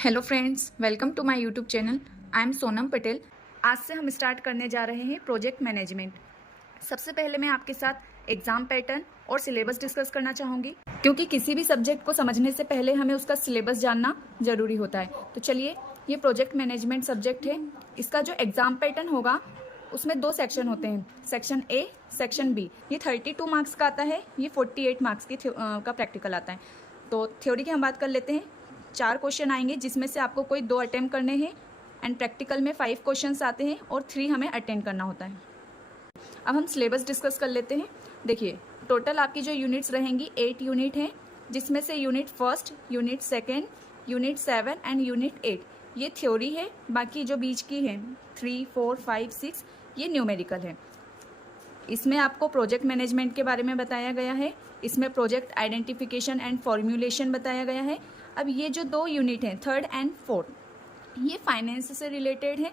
Hello friends, welcome to my YouTube channel. I am Sonam Patel. आज से हम स्टार्ट करने जा रहे हैं प्रोजेक्ट मैनेजमेंट। सबसे पहले मैं आपके साथ एग्ज़ाम पैटर्न और सिलेबस डिस्कस करना चाहूँगी, क्योंकि किसी भी सब्जेक्ट को समझने से पहले हमें उसका सिलेबस जानना ज़रूरी होता है। तो चलिए, ये प्रोजेक्ट मैनेजमेंट सब्जेक्ट है। इसका जो एग्ज़ाम पैटर्न होगा उसमें 2 सेक्शन होते हैं, सेक्शन ए, सेक्शन बी। ये 32 मार्क्स का आता है, ये 48 मार्क्स की का प्रैक्टिकल आता है। तो थ्योरी की हम बात कर लेते हैं। 4 क्वेश्चन आएंगे, जिसमें से आपको कोई 2 अटेम्प्ट करने हैं एंड प्रैक्टिकल में 5 क्वेश्चंस आते हैं और 3 हमें अटेंड करना होता है। अब हम सिलेबस डिस्कस कर लेते हैं। देखिए, टोटल आपकी जो यूनिट्स रहेंगी 8 यूनिट हैं, जिसमें से unit first, unit second, unit 7 and unit 8 ये थ्योरी है। बाकी जो बीच की है 3, 4, 5, 6 ये न्यूमेरिकल है। इसमें आपको प्रोजेक्ट मैनेजमेंट के बारे में बताया गया है। इसमें प्रोजेक्ट आइडेंटिफिकेशन एंड फॉर्म्यूलेशन बताया गया है। अब ये जो 2 यूनिट हैं, थर्ड एंड फोर्थ, ये फाइनेंस से रिलेटेड है।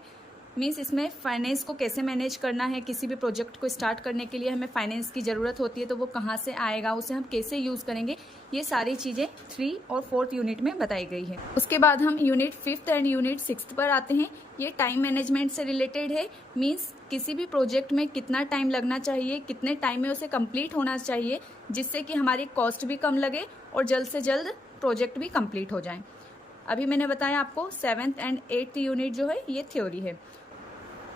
मीन्स इसमें फाइनेंस को कैसे मैनेज करना है, किसी भी प्रोजेक्ट को स्टार्ट करने के लिए हमें फाइनेंस की ज़रूरत होती है, तो वो कहाँ से आएगा, उसे हम कैसे यूज़ करेंगे, ये सारी चीज़ें 3 और 4th यूनिट में बताई गई है। उसके बाद हम unit 5th and unit 6th पर आते हैं। ये टाइम मैनेजमेंट से रिलेटेड है। मीन्स किसी भी प्रोजेक्ट में कितना टाइम लगना चाहिए, कितने टाइम में उसे कंप्लीट होना चाहिए, जिससे कि हमारी कॉस्ट भी कम लगे और जल्द से जल्द प्रोजेक्ट भी कंप्लीट हो जाए। अभी मैंने बताया आपको 7th एंड 8th यूनिट जो है ये थ्योरी है।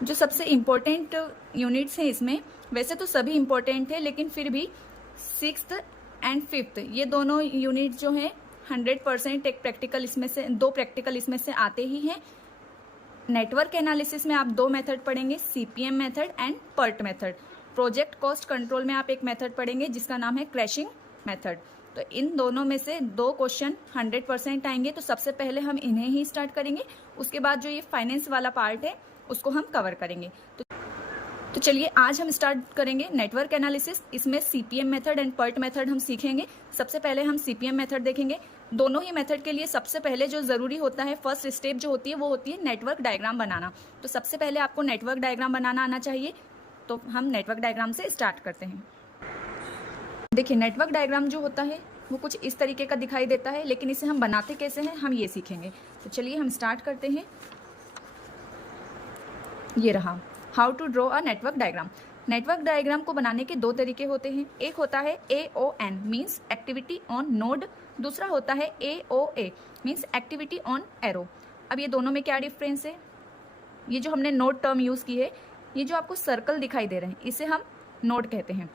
जो सबसे इम्पोर्टेंट यूनिट्स हैं इसमें, वैसे तो सभी इम्पोर्टेंट है, लेकिन फिर भी 6th एंड 5th ये दोनों यूनिट जो हैं 100% एक प्रैक्टिकल इसमें से 2 प्रैक्टिकल इसमें से आते ही हैं। नेटवर्क एनालिसिस में आप 2 मेथड पढ़ेंगे, CPM method and PERT method. Project cost control में आप एक मेथड पढ़ेंगे जिसका नाम है क्रैशिंग मेथड। तो इन दोनों में से 2 क्वेश्चन 100% आएंगे। तो सबसे पहले हम इन्हें ही स्टार्ट करेंगे, उसके बाद जो ये फाइनेंस वाला पार्ट है उसको हम कवर करेंगे। तो चलिए, आज हम स्टार्ट करेंगे नेटवर्क एनालिसिस। इसमें CPM method and PERT method हम सीखेंगे। सबसे पहले हम CPM मेथड देखेंगे। दोनों ही मेथड के लिए सबसे पहले जो ज़रूरी होता है, फर्स्ट स्टेप जो होती है, वो होती है नेटवर्क डायग्राम बनाना। तो सबसे पहले आपको नेटवर्क डायग्राम बनाना आना चाहिए। तो हम नेटवर्क डायग्राम से स्टार्ट करते हैं। देखिए, नेटवर्क डायग्राम जो होता है वो कुछ इस तरीके का दिखाई देता है, लेकिन इसे हम बनाते कैसे हैं हम ये सीखेंगे। तो चलिए हम स्टार्ट करते हैं। ये रहा, how to draw a network diagram. Network diagram को बनाने के 2 तरीके होते हैं। एक होता है AON means activity on node, दूसरा होता है AOA means activity on arrow. अब ये दोनों में क्या डिफरेंस है? ये जो हमने नोड टर्म यूज़ की है, ये जो आपको सर्कल दिखाई दे रहे हैं, इसे हम नोड कहते हैं।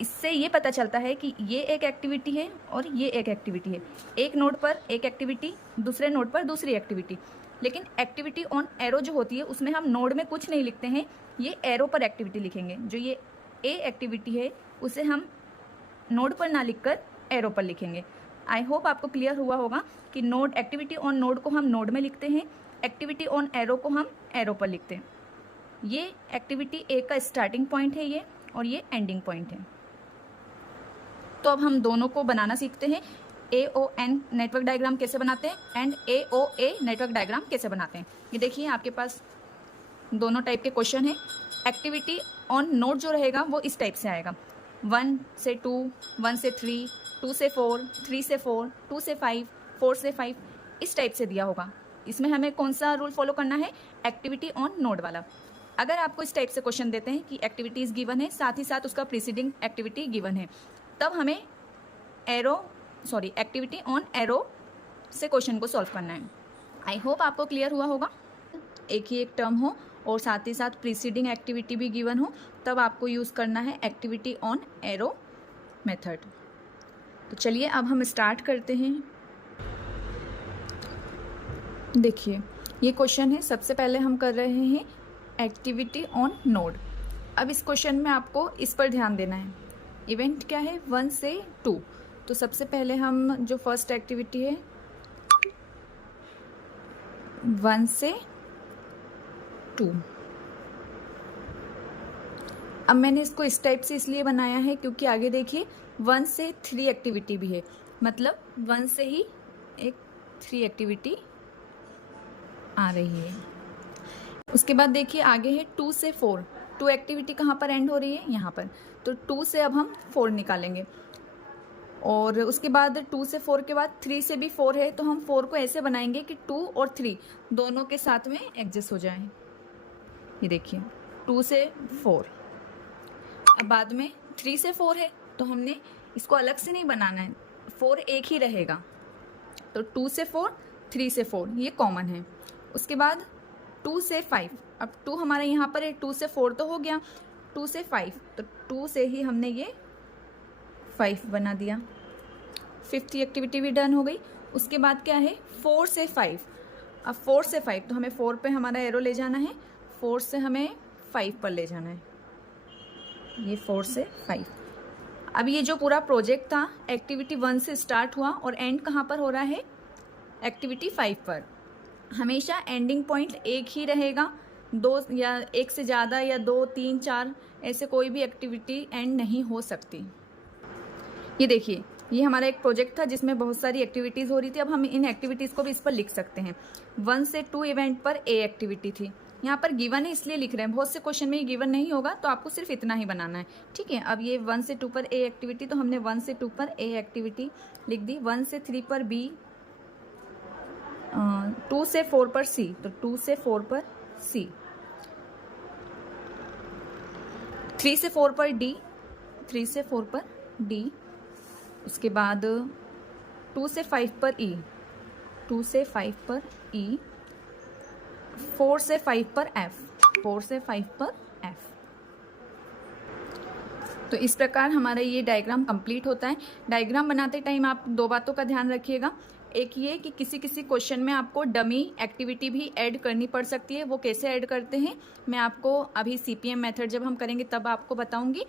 इससे ये पता चलता है कि ये एक एक्टिविटी है और ये एक एक्टिविटी है। एक नोड पर एक एक्टिविटी, दूसरे नोड पर दूसरी एक्टिविटी। लेकिन एक्टिविटी ऑन एरो जो होती है उसमें हम नोड में कुछ नहीं लिखते हैं, ये एरो पर एक्टिविटी लिखेंगे। जो ये ए एक्टिविटी है उसे हम नोड पर ना लिखकर एरो पर लिखेंगे। आई होप आपको क्लियर हुआ होगा कि नोड, एक्टिविटी ऑन नोड को हम नोड में लिखते हैं, एक्टिविटी ऑन एरो को हम एरो पर लिखते हैं। ये एक्टिविटी ए का स्टार्टिंग पॉइंट है ये, और ये एंडिंग पॉइंट है। तो अब हम दोनों को बनाना सीखते हैं। AON नेटवर्क डायग्राम कैसे बनाते हैं एंड AOA नेटवर्क डायग्राम कैसे बनाते हैं। ये देखिए, आपके पास दोनों टाइप के क्वेश्चन हैं। एक्टिविटी ऑन नोड जो रहेगा वो इस टाइप से आएगा, 1 से 2, 1 से 3, 2 से 4, 3 से 4, 2 से 5, 4 से 5, इस टाइप से दिया होगा। इसमें हमें कौन सा रूल फॉलो करना है? एक्टिविटी ऑन नोड वाला। अगर आपको इस टाइप से क्वेश्चन देते हैं कि एक्टिविटीज़ गिवन है, साथ ही साथ उसका प्रीसीडिंग एक्टिविटी गिवन है, तब हमें एक्टिविटी ऑन एरो से क्वेश्चन को सॉल्व करना है। आई होप आपको क्लियर हुआ होगा। एक ही एक टर्म हो और साथ ही साथ प्रीसीडिंग एक्टिविटी भी गिवन हो, तब आपको यूज़ करना है एक्टिविटी ऑन एरो मेथड। तो चलिए अब हम स्टार्ट करते हैं। देखिए, ये क्वेश्चन है। सबसे पहले हम कर रहे हैं एक्टिविटी ऑन नोड। अब इस क्वेश्चन में आपको इस पर ध्यान देना है। इवेंट क्या है? 1 से 2। तो सबसे पहले हम जो फर्स्ट एक्टिविटी है 1 से 2। अब मैंने इसको इस टाइप से इसलिए बनाया है क्योंकि आगे देखिए 1 से 3 एक्टिविटी भी है, मतलब 1 से ही एक 3 एक्टिविटी आ रही है। उसके बाद देखिए आगे है 2 से 4। 2 एक्टिविटी कहाँ पर एंड हो रही है? यहाँ पर। तो 2 से अब हम 4 निकालेंगे। और उसके बाद 2 से 4 के बाद 3 से भी 4 है, तो हम 4 को ऐसे बनाएंगे कि 2 और 3 दोनों के साथ में एडजस्ट हो जाए। ये देखिए 2 से 4। अब बाद में 3 से 4 है, तो हमने इसको अलग से नहीं बनाना है, 4 एक ही रहेगा। तो 2 से 4, 3 से 4 ये कॉमन है। उसके बाद 2 से 5, अब 2 हमारा यहाँ पर है, 2 से 4 तो हो गया, 2 से 5, तो 2 से ही हमने ये 5 बना दिया। 5th एक्टिविटी भी डन हो गई। उसके बाद क्या है 4 से 5। अब 4 से 5 तो हमें 4 पे हमारा एरो ले जाना है, 4 से हमें 5 पर ले जाना है, ये 4 से 5। अब ये जो पूरा प्रोजेक्ट था एक्टिविटी 1 से स्टार्ट हुआ और एंड कहाँ पर हो रहा है, एक्टिविटी 5 पर। हमेशा एंडिंग पॉइंट एक ही रहेगा, 2 या 1 से ज़्यादा या 2, 3, 4 ऐसे कोई भी एक्टिविटी एंड नहीं हो सकती। ये देखिए ये हमारा एक प्रोजेक्ट था जिसमें बहुत सारी एक्टिविटीज़ हो रही थी। अब हम इन एक्टिविटीज़ को भी इस पर लिख सकते हैं। 1 से 2 इवेंट पर ए एक्टिविटी थी, यहाँ पर गिवन है इसलिए लिख रहे हैं, बहुत से क्वेश्चन में ये गिवन नहीं होगा, तो आपको सिर्फ इतना ही बनाना है, ठीक है। अब ये 1 से 2 पर ए एक्टिविटी, तो हमने 1 से 2 पर ए एक्टिविटी लिख दी। 1 से 3 पर बी, 2 से 4 पर सी, तो 2 से 4 पर सी। 3 से 4 पर डी, 3 से 4 पर डी। उसके बाद 2 से 5 पर ई, 2 से 5 पर ई। 4 से 5 पर एफ, 4 से 5 पर एफ। तो इस प्रकार हमारा ये डायग्राम कंप्लीट होता है। डायग्राम बनाते टाइम आप 2 बातों का ध्यान रखिएगा। एक ये कि किसी किसी क्वेश्चन में आपको डमी एक्टिविटी भी ऐड करनी पड़ सकती है, वो कैसे ऐड करते हैं मैं आपको अभी CPM मेथड जब हम करेंगे तब आपको बताऊंगी।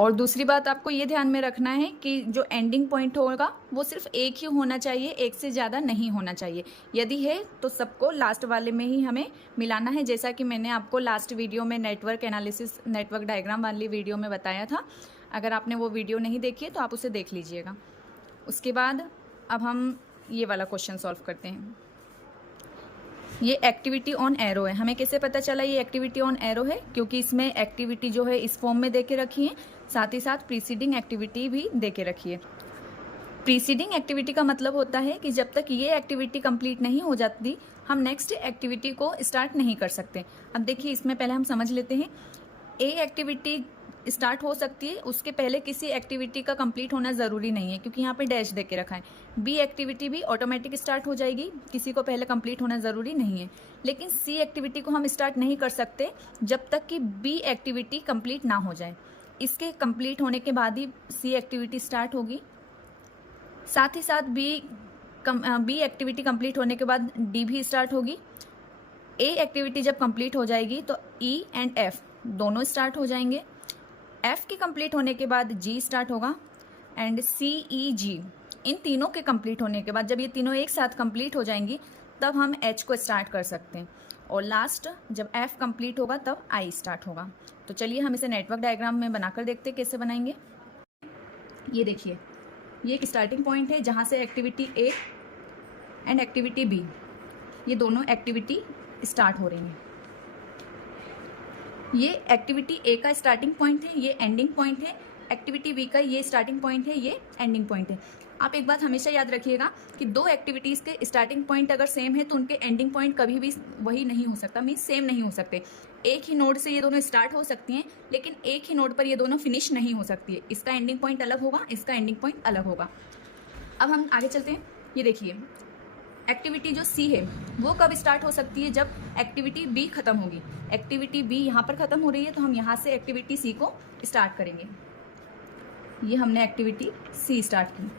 और दूसरी बात आपको ये ध्यान में रखना है कि जो एंडिंग पॉइंट होगा वो सिर्फ एक ही होना चाहिए, एक से ज़्यादा नहीं होना चाहिए। यदि है तो सबको लास्ट वाले में ही हमें मिलाना है, जैसा कि मैंने आपको लास्ट वीडियो में नेटवर्क एनालिसिस, नेटवर्क डायग्राम वाली वीडियो में बताया था। अगर आपने वो वीडियो नहीं देखी है तो आप उसे देख लीजिएगा। उसके बाद अब हम ये वाला क्वेश्चन सॉल्व करते हैं। ये एक्टिविटी ऑन एरो है। हमें कैसे पता चला ये एक्टिविटी ऑन एरो है, क्योंकि इसमें एक्टिविटी जो है इस फॉर्म में दे के रखी है, साथ ही साथ प्रीसीडिंग एक्टिविटी भी दे के रखी है। प्रीसीडिंग एक्टिविटी का मतलब होता है कि जब तक ये एक्टिविटी कंप्लीट नहीं हो जाती हम नेक्स्ट एक्टिविटी को स्टार्ट नहीं कर सकते। अब देखिए इसमें पहले हम समझ लेते हैं, ए एक्टिविटी स्टार्ट हो सकती है, उसके पहले किसी एक्टिविटी का कंप्लीट होना ज़रूरी नहीं है, क्योंकि यहाँ पे डैश दे के रखा है। बी एक्टिविटी भी ऑटोमेटिक स्टार्ट हो जाएगी, किसी को पहले कंप्लीट होना ज़रूरी नहीं है। लेकिन सी एक्टिविटी को हम स्टार्ट नहीं कर सकते जब तक कि बी एक्टिविटी कंप्लीट ना हो जाए। इसके कंप्लीट होने के बाद ही सी एक्टिविटी स्टार्ट होगी। साथ ही साथ बी एक्टिविटी कंप्लीट होने के बाद डी भी स्टार्ट होगी। ए एक्टिविटी जब कंप्लीट हो जाएगी तो ई एंड एफ दोनों स्टार्ट हो जाएंगे। एफ के कंप्लीट होने के बाद जी स्टार्ट होगा एंड सी ई जी, इन तीनों के कंप्लीट होने के बाद जब ये तीनों एक साथ कंप्लीट हो जाएंगी तब हम एच को स्टार्ट कर सकते हैं। और लास्ट जब एफ कंप्लीट होगा तब आई स्टार्ट होगा। तो चलिए हम इसे नेटवर्क डायग्राम में बनाकर देखते हैं कैसे बनाएंगे। ये देखिए ये एक स्टार्टिंग पॉइंट है जहाँ से activity a and activity b, ये दोनों एक्टिविटी स्टार्ट हो रही हैं। ये एक्टिविटी ए का स्टार्टिंग पॉइंट है, ये एंडिंग पॉइंट है। एक्टिविटी बी का ये स्टार्टिंग पॉइंट है, ये एंडिंग पॉइंट है। आप एक बात हमेशा याद रखिएगा कि दो एक्टिविटीज़ के स्टार्टिंग पॉइंट अगर सेम है तो उनके एंडिंग पॉइंट कभी भी वही नहीं हो सकता, मीन्स सेम नहीं हो सकते। एक ही नोड से ये दोनों स्टार्ट हो सकती हैं लेकिन एक ही नोड पर ये दोनों फिनिश नहीं हो सकती है। इसका एंडिंग पॉइंट अलग होगा, इसका एंडिंग पॉइंट अलग होगा। अब हम आगे चलते हैं। ये देखिए एक्टिविटी जो सी है वो कब स्टार्ट हो सकती है, जब एक्टिविटी बी खत्म होगी। एक्टिविटी बी यहाँ पर खत्म हो रही है तो हम यहाँ से एक्टिविटी सी को स्टार्ट करेंगे। ये हमने एक्टिविटी सी स्टार्ट की,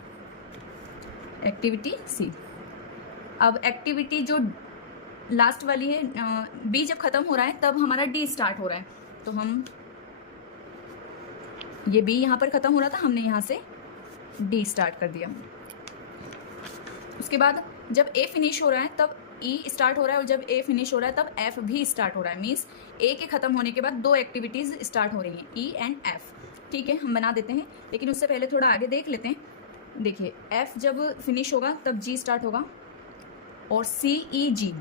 एक्टिविटी सी। अब एक्टिविटी जो लास्ट वाली है बी जब खत्म हो रहा है तब हमारा डी स्टार्ट हो रहा है, तो हम ये बी यहाँ पर खत्म हो रहा था, हमने यहाँ से डी स्टार्ट कर दिया। उसके बाद जब ए फिनिश हो रहा है तब ई स्टार्ट हो रहा है और जब ए फिनिश हो रहा है तब एफ भी स्टार्ट हो रहा है। मीन्स ए के खत्म होने के बाद दो एक्टिविटीज स्टार्ट हो रही हैं, ई एंड एफ। ठीक है, हम बना देते हैं, लेकिन उससे पहले थोड़ा आगे देख लेते हैं। देखिए एफ जब फिनिश होगा तब जी स्टार्ट होगा और सी ई जी,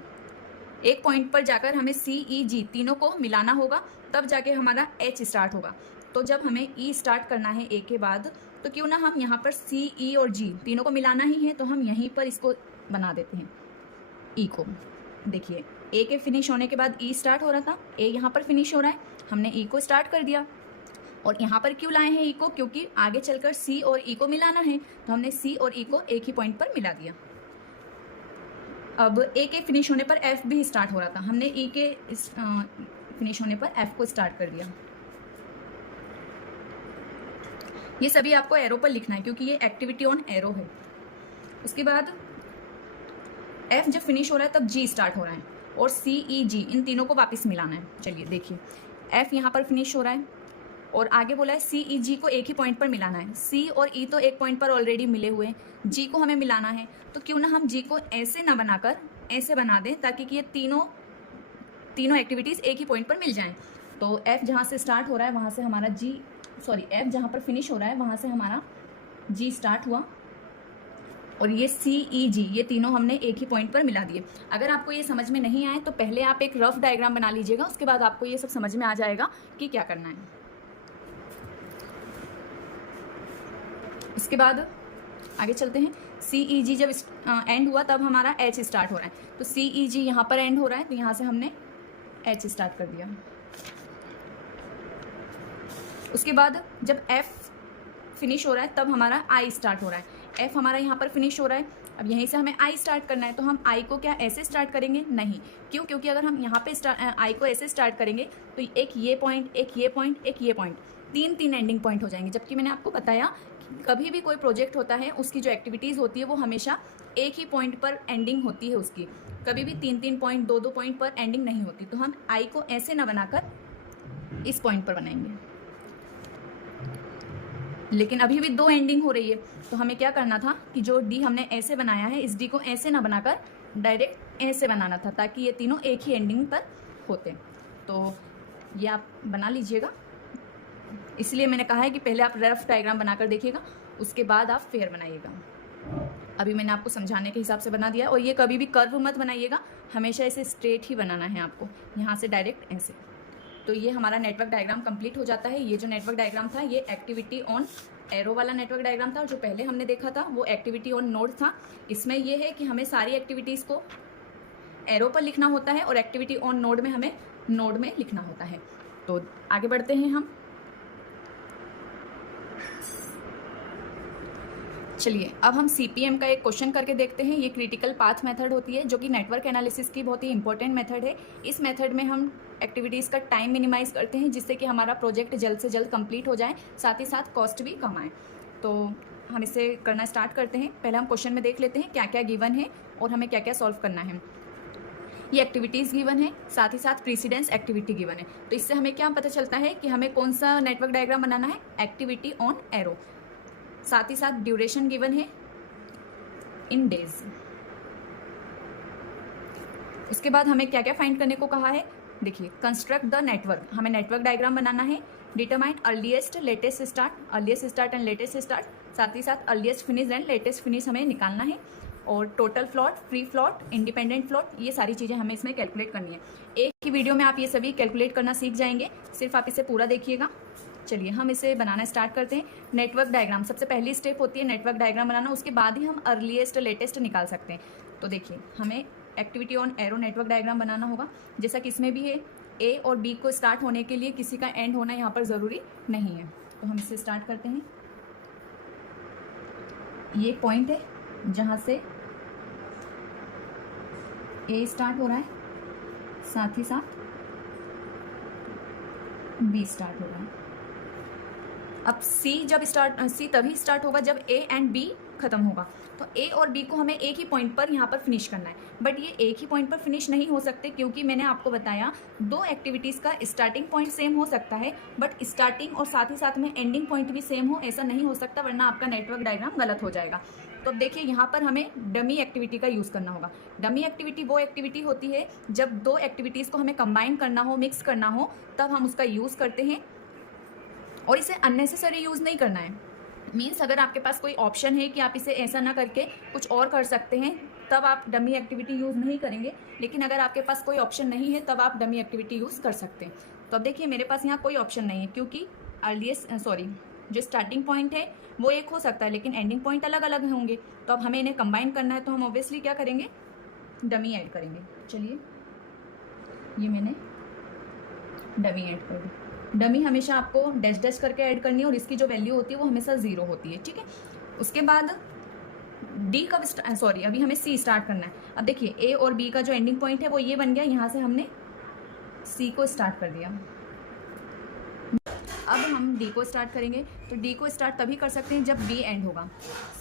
एक पॉइंट पर जाकर हमें सी ई जी तीनों को मिलाना होगा, तब जाके हमारा एच स्टार्ट होगा। तो जब हमें ई स्टार्ट करना है ए के बाद तो क्यों ना हम यहाँ पर C, E और G तीनों को मिलाना ही है, तो हम यहीं पर इसको बना देते हैं E को। देखिए A के फिनिश होने के बाद E स्टार्ट हो रहा था, A यहाँ पर फिनिश हो रहा है, हमने E को स्टार्ट कर दिया। और यहाँ पर क्यों लाए हैं E को? क्योंकि आगे चलकर C और E को मिलाना है, तो हमने C और E को एक ही पॉइंट पर मिला दिया। अब A के फिनिश होने पर F भी स्टार्ट हो रहा था, हमने E के फिनिश होने पर F को स्टार्ट कर दिया। ये सभी आपको एरो पर लिखना है क्योंकि ये एक्टिविटी ऑन एरो है। उसके बाद F जब फिनिश हो रहा है तब G स्टार्ट हो रहा है और C, E, G इन तीनों को वापस मिलाना है। चलिए देखिए, F यहाँ पर फिनिश हो रहा है और आगे बोला है C, E, G को एक ही पॉइंट पर मिलाना है। C और E तो एक पॉइंट पर ऑलरेडी मिले हुए हैं, G को हमें मिलाना है, तो क्यों ना हम G को ऐसे ना बनाकर ऐसे बना दें ताकि कि ये तीनों एक्टिविटीज़ एक ही पॉइंट पर मिल जाएं। तो F जहाँ से स्टार्ट हो रहा है वहाँ से हमारा F जहाँ पर फिनिश हो रहा है वहाँ से हमारा G स्टार्ट हुआ और ये C, E, G ये तीनों हमने एक ही पॉइंट पर मिला दिए। अगर आपको ये समझ में नहीं आए तो पहले आप एक रफ डायग्राम बना लीजिएगा, उसके बाद आपको ये सब समझ में आ जाएगा कि क्या करना है। इसके बाद आगे चलते हैं। C, E, G जब एंड हुआ तब हमारा H स्टार्ट हो रहा है, तो C, E, G यहाँ पर एंड हो रहा है, तो यहाँ से हमने H स्टार्ट कर दिया। उसके बाद जब F फिनिश हो रहा है तब हमारा I स्टार्ट हो रहा है। F हमारा यहाँ पर फिनिश हो रहा है, अब यहीं से हमें I स्टार्ट करना है, तो हम I को क्या ऐसे स्टार्ट करेंगे? नहीं। क्यों? क्योंकि अगर हम यहाँ पे I को ऐसे स्टार्ट करेंगे तो एक ये पॉइंट, एक ये पॉइंट, एक ये पॉइंट, तीन एंडिंग पॉइंट हो जाएंगे। जबकि मैंने आपको बताया कि कभी भी कोई प्रोजेक्ट होता है उसकी जो एक्टिविटीज़ होती है वो हमेशा एक ही पॉइंट पर एंडिंग होती है उसकी, कभी भी तीन पॉइंट, दो पॉइंट पर एंडिंग नहीं होती। तो हम I को ऐसे ना बनाकर इस पॉइंट पर बनाएंगे, लेकिन अभी भी दो एंडिंग हो रही है, तो हमें क्या करना था कि जो D हमने ऐसे बनाया है इस D को ऐसे ना बनाकर डायरेक्ट ऐसे बनाना था ताकि ये तीनों एक ही एंडिंग पर होते। तो ये आप बना लीजिएगा, इसलिए मैंने कहा है कि पहले आप रफ डायग्राम बनाकर देखिएगा, उसके बाद आप फेयर बनाइएगा। अभी मैंने आपको समझाने के हिसाब से बना दिया है। और ये कभी भी कर्व मत बनाइएगा, हमेशा इसे स्ट्रेट ही बनाना है आपको, यहाँ से डायरेक्ट ऐसे। तो ये हमारा नेटवर्क डायग्राम कंप्लीट हो जाता है। ये जो नेटवर्क डायग्राम था ये एक्टिविटी ऑन एरो वाला नेटवर्क डायग्राम था, और जो पहले हमने देखा था वो एक्टिविटी ऑन नोड था। इसमें ये है कि हमें सारी एक्टिविटीज़ को एरो पर लिखना होता है और एक्टिविटी ऑन नोड में हमें नोड में लिखना होता है। तो आगे बढ़ते हैं हम। चलिए अब हम CPM का एक क्वेश्चन करके देखते हैं। ये क्रिटिकल पाथ मेथड होती है जो कि नेटवर्क एनालिसिस की बहुत ही इंपॉर्टेंट मेथड है। इस मेथड में हम एक्टिविटीज़ का टाइम मिनिमाइज करते हैं जिससे कि हमारा प्रोजेक्ट जल्द से जल्द कंप्लीट हो जाए, साथ ही साथ कॉस्ट भी कम आए। तो हम इसे करना स्टार्ट करते हैं। पहले हम क्वेश्चन में देख लेते हैं क्या क्या गिवन है और हमें क्या क्या सॉल्व करना है। ये एक्टिविटीज़ गिवन है, साथ ही साथ प्रीसीडेंस एक्टिविटी गिवन है। तो इससे हमें क्या पता चलता है कि हमें कौन सा नेटवर्क डायग्राम बनाना है? Activity on arrow. साथ ही साथ ड्यूरेशन गिवन है इन डेज। उसके बाद हमें क्या क्या फाइंड करने को कहा है? देखिए, कंस्ट्रक्ट द नेटवर्क, हमें नेटवर्क डायग्राम बनाना है। Determine earliest latest start and latest start, साथ ही साथ earliest finish and latest finish हमें निकालना है। और total float, free float, independent float, ये सारी चीज़ें हमें इसमें कैलकुलेट करनी है। एक ही वीडियो में आप ये सभी कैलकुलेट करना सीख जाएंगे, सिर्फ आप इसे पूरा देखिएगा। चलिए हम इसे बनाना स्टार्ट करते हैं। नेटवर्क डायग्राम सबसे पहली स्टेप होती है नेटवर्क डायग्राम बनाना, उसके बाद ही हम अर्लीस्ट लेटेस्ट निकाल सकते हैं। तो देखिए, हमें activity on arrow network diagram बनाना होगा, जैसा कि इसमें भी है। A और B को स्टार्ट होने के लिए किसी का एंड होना यहाँ पर ज़रूरी नहीं है। तो हम इसे स्टार्ट करते हैं। ये पॉइंट है जहाँ से A स्टार्ट हो रहा है, साथ ही साथ B स्टार्ट हो रहा है। अब C तभी स्टार्ट होगा जब A एंड B खत्म होगा। तो A और B को हमें एक ही पॉइंट पर यहाँ पर फिनिश करना है, बट ये एक ही पॉइंट पर फिनिश नहीं हो सकते क्योंकि मैंने आपको बताया दो एक्टिविटीज़ का स्टार्टिंग पॉइंट सेम हो सकता है, बट स्टार्टिंग और साथ ही साथ में एंडिंग पॉइंट भी सेम हो ऐसा नहीं हो सकता, वरना आपका नेटवर्क डायग्राम गलत हो जाएगा। तो अब देखिए, यहाँ पर हमें डमी एक्टिविटी का यूज़ करना होगा। डमी एक्टिविटी वो एक्टिविटी होती है जब दो एक्टिविटीज़ को हमें कंबाइन करना हो, मिक्स करना हो, तब हम उसका यूज़ करते हैं। और इसे अननेसेसरी यूज़ नहीं करना है। मीन्स अगर आपके पास कोई ऑप्शन है कि आप इसे ऐसा ना करके कुछ और कर सकते हैं, तब आप डमी एक्टिविटी यूज़ नहीं करेंगे। लेकिन अगर आपके पास कोई ऑप्शन नहीं है तब आप डमी एक्टिविटी यूज़ कर सकते हैं। तो अब देखिए, मेरे पास यहाँ कोई ऑप्शन नहीं है क्योंकि जो स्टार्टिंग पॉइंट है वो एक हो सकता है लेकिन एंडिंग पॉइंट अलग अलग होंगे। तो अब हमें इन्हें कंबाइन करना है, तो हम ऑब्वियसली क्या करेंगे, डमी ऐड करेंगे। चलिए ये मैंने डमी ऐड कर दी। डमी हमेशा आपको डैश डैश करके ऐड करनी है और इसकी जो वैल्यू होती है वो हमेशा 0 होती है, ठीक है। उसके बाद डी का सॉरी अभी हमें सी स्टार्ट करना है। अब देखिए ए और बी का जो एंडिंग पॉइंट है वो ये बन गया, यहाँ से हमने सी को स्टार्ट कर दिया। अब हम डी को स्टार्ट करेंगे, तो डी को स्टार्ट तभी कर सकते हैं जब बी एंड होगा।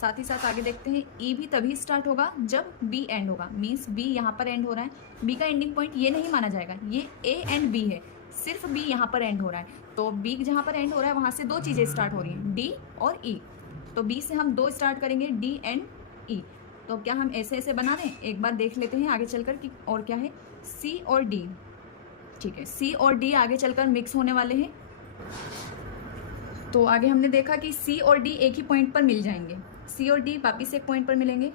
साथ ही साथ आगे देखते हैं ई भी तभी स्टार्ट होगा जब बी एंड होगा, मीन्स बी यहाँ पर एंड हो रहा है। बी का एंडिंग पॉइंट ये नहीं माना जाएगा, ये ए एंड बी है, सिर्फ बी यहाँ पर एंड हो रहा है। तो बी जहाँ पर एंड हो रहा है वहाँ से 2 चीज़ें स्टार्ट हो रही हैं, डी और ई। तो बी से हम 2 स्टार्ट करेंगे, डी एंड ई। तो क्या हम ऐसे ऐसे बना रहे हैं, एक बार देख लेते हैं आगे चलकर कि और क्या है। सी और डी, ठीक है, सी और डी आगे चलकर मिक्स होने वाले हैं। तो आगे हमने देखा कि सी और डी एक ही पॉइंट पर मिल जाएंगे, सी और डी वापिस एक पॉइंट पर मिलेंगे,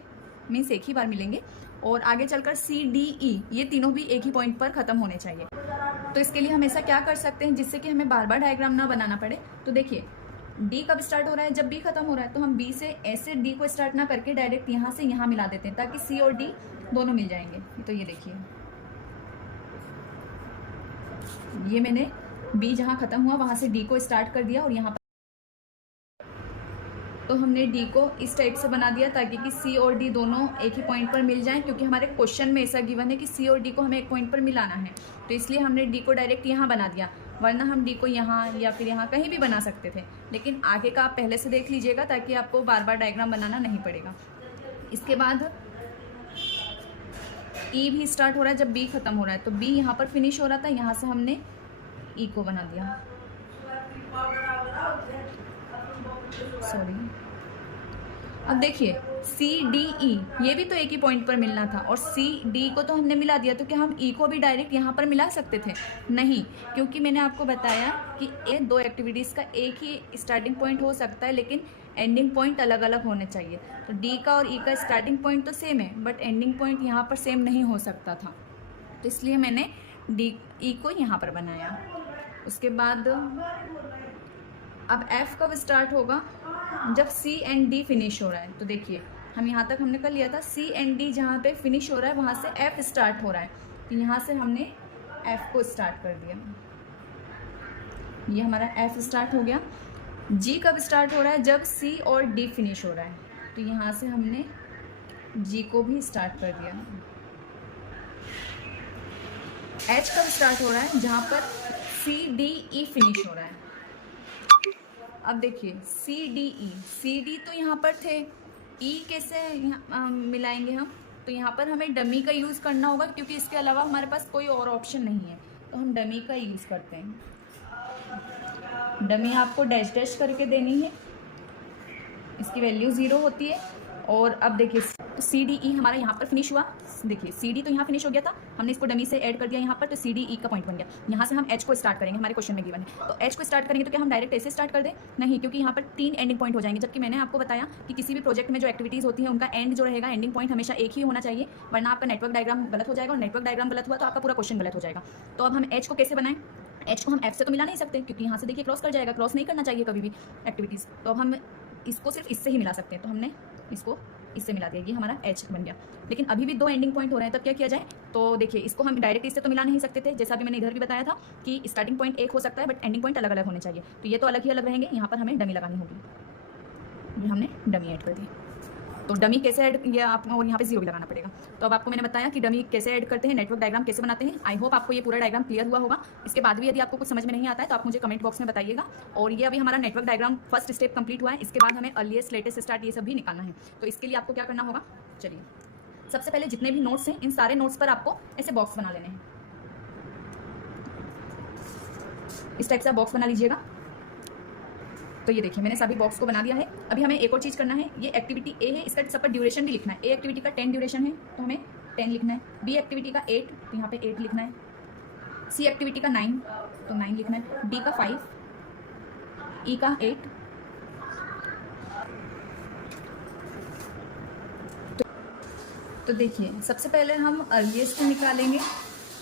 मीन्स एक ही बार मिलेंगे। और आगे चलकर सी डी ई ये तीनों भी एक ही पॉइंट पर ख़त्म होने चाहिए। तो इसके लिए हम ऐसा क्या कर सकते हैं जिससे कि हमें बार बार डायग्राम ना बनाना पड़े। तो देखिए डी कब स्टार्ट हो रहा है, जब बी खत्म हो रहा है। तो हम बी से ऐसे डी को स्टार्ट ना करके डायरेक्ट यहाँ से यहाँ मिला देते हैं ताकि सी और डी दोनों मिल जाएंगे। तो ये देखिए ये मैंने बी जहाँ खत्म हुआ वहाँ से डी को स्टार्ट कर दिया और यहाँ पर तो हमने डी को इस टाइप से बना दिया ताकि कि सी और डी दोनों एक ही पॉइंट पर मिल जाएं, क्योंकि हमारे क्वेश्चन में ऐसा गिवन है कि सी और डी को हमें एक पॉइंट पर मिलाना है। तो इसलिए हमने डी को डायरेक्ट यहाँ बना दिया, वरना हम डी को यहाँ या फिर यहाँ कहीं भी बना सकते थे। लेकिन आगे का आप पहले से देख लीजिएगा ताकि आपको बार बार डायग्राम बनाना नहीं पड़ेगा। इसके बाद ई भी स्टार्ट हो रहा है जब बी खत्म हो रहा है। तो बी यहाँ पर फिनिश हो रहा था, यहाँ से हमने ई को बना दिया, सॉरी। अब देखिए सी डी ई ये भी तो एक ही पॉइंट पर मिलना था और सी डी को तो हमने मिला दिया। तो क्या हम ई को भी डायरेक्ट यहाँ पर मिला सकते थे? नहीं, क्योंकि मैंने आपको बताया कि ये 2 एक्टिविटीज़ का एक ही स्टार्टिंग पॉइंट हो सकता है लेकिन एंडिंग पॉइंट अलग अलग होने चाहिए। तो डी का और ई का स्टार्टिंग पॉइंट तो सेम है बट एंडिंग पॉइंट यहाँ पर सेम नहीं हो सकता था, तो इसलिए मैंने डी ई को यहाँ पर बनाया। उसके बाद अब एफ कब स्टार्ट होगा, जब सी एंड डी फिनिश हो रहा है। तो देखिए हम यहाँ तक हमने कर लिया था, सी एंड डी जहाँ पे फिनिश हो रहा है वहाँ से एफ स्टार्ट हो रहा है। तो यहाँ से हमने एफ को स्टार्ट कर दिया, ये हमारा एफ स्टार्ट हो गया। जी कब स्टार्ट हो रहा है, जब सी और डी फिनिश हो रहा है। तो यहाँ से हमने जी को भी स्टार्ट कर दिया। एच कब स्टार्ट हो रहा है, जहाँ पर सी डी ई फिनिश हो रहा है। अब देखिए सी डी तो यहाँ पर थे, ई कैसे मिलाएंगे हम? तो यहाँ पर हमें डमी का यूज़ करना होगा क्योंकि इसके अलावा हमारे पास कोई और ऑप्शन नहीं है। तो हम डमी का यूज़ करते हैं। डमी आपको डैश डैश करके देनी है, इसकी वैल्यू 0 होती है। और अब देखिए सी डी ई हमारा यहाँ पर फिनिश हुआ। देखिए सी डी तो यहाँ फिनिश हो गया था, हमने इसको डमी से ऐड कर दिया यहाँ पर, तो सी डी ई का पॉइंट बन गया। यहाँ से हम एच को स्टार्ट करेंगे, हमारे क्वेश्चन में गिवन है। तो एच को स्टार्ट करेंगे तो क्या हम डायरेक्ट ऐसे स्टार्ट कर दें? नहीं, क्योंकि यहाँ पर 3 एंडिंग पॉइंट हो जाएंगे। जबकि मैंने आपको बताया कि किसी भी प्रोजेक्ट में जो एक्टिविटीज़ होती है उनका एंड जो रहेगा, एंडिंग पॉइंट हमेशा एक ही होना चाहिए, वरना आपका नेटवर्क डायग्राम गलत हो जाएगा और नेटवर्क डायग्राम गलत हुआ तो आपका पूरा क्वेश्चन गलत हो जाएगा। तो अब हम एच को कैसे बनाएं? एच को हम एफ से तो मिला नहीं सकते क्योंकि यहाँ से देखिए क्रॉस कर जाएगा, क्रॉस नहीं करना चाहिए कभी भी एक्टिविटीज़। तो अब हम इसको सिर्फ इससे ही मिला सकते हैं, तो हमने इसको इससे मिला दिया, ये हमारा एच बन गया। लेकिन अभी भी 2 एंडिंग पॉइंट हो रहे हैं, तब क्या किया जाए? तो देखिए इसको हम डायरेक्ट इससे तो मिला नहीं सकते थे, जैसा भी मैंने इधर भी बताया था कि स्टार्टिंग पॉइंट एक हो सकता है बट एंडिंग पॉइंट अलग अलग होने चाहिए। तो ये तो अलग ही अलग रहेंगे, यहाँ पर हमें डमी लगानी होगी। ये हमने डमी ऐड कर दी। तो डमी कैसे ऐड, ये आपको और यहाँ पे 0 भी लगाना पड़ेगा। तो अब आपको मैंने बताया कि डमी कैसे ऐड करते हैं, नेटवर्क डायग्राम कैसे बनाते हैं। आई होप आपको ये पूरा डायग्राम क्लियर हुआ होगा। इसके बाद भी यदि आपको कुछ समझ में नहीं आता है तो आप मुझे कमेंट बॉक्स में बताइएगा। और ये अभी हमारा network diagram first step complete हुआ है। इसके बाद हमें अर्लीस्ट, लेटेस्ट, स्टार्ट ये सब भी निकालना है। तो इसके लिए आपको क्या करना होगा, चलिए सबसे पहले जितने भी नोट्स हैं इन सारे नोट्स पर आपको ऐसे बॉक्स बना लेने हैं। इस टाइप से आप बॉक्स बना लीजिएगा। तो ये देखिए मैंने सभी बॉक्स को बना दिया है। अभी हमें एक और चीज़ करना है, ये एक्टिविटी ए है, इसका सबका ड्यूरेशन भी लिखना है। ए एक्टिविटी का 10 ड्यूरेशन है तो हमें 10 लिखना है। बी एक्टिविटी का 8 तो यहाँ पे 8 लिखना है। सी एक्टिविटी का 9 तो 9 लिखना है। डी का 5, ई का 8। तो देखिए सबसे पहले हम अर्लीस्ट निकालेंगे।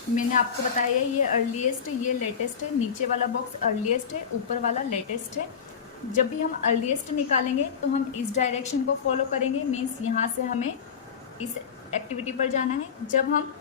मैंने आपको बताया ये अर्लीस्ट, ये लेटेस्ट है। नीचे वाला बॉक्स अर्लीस्ट है, ऊपर वाला लेटेस्ट है। जब भी हम अर्लीस्ट निकालेंगे तो हम इस डायरेक्शन को फॉलो करेंगे, मीन्स यहाँ से हमें इस एक्टिविटी पर जाना है। जब हम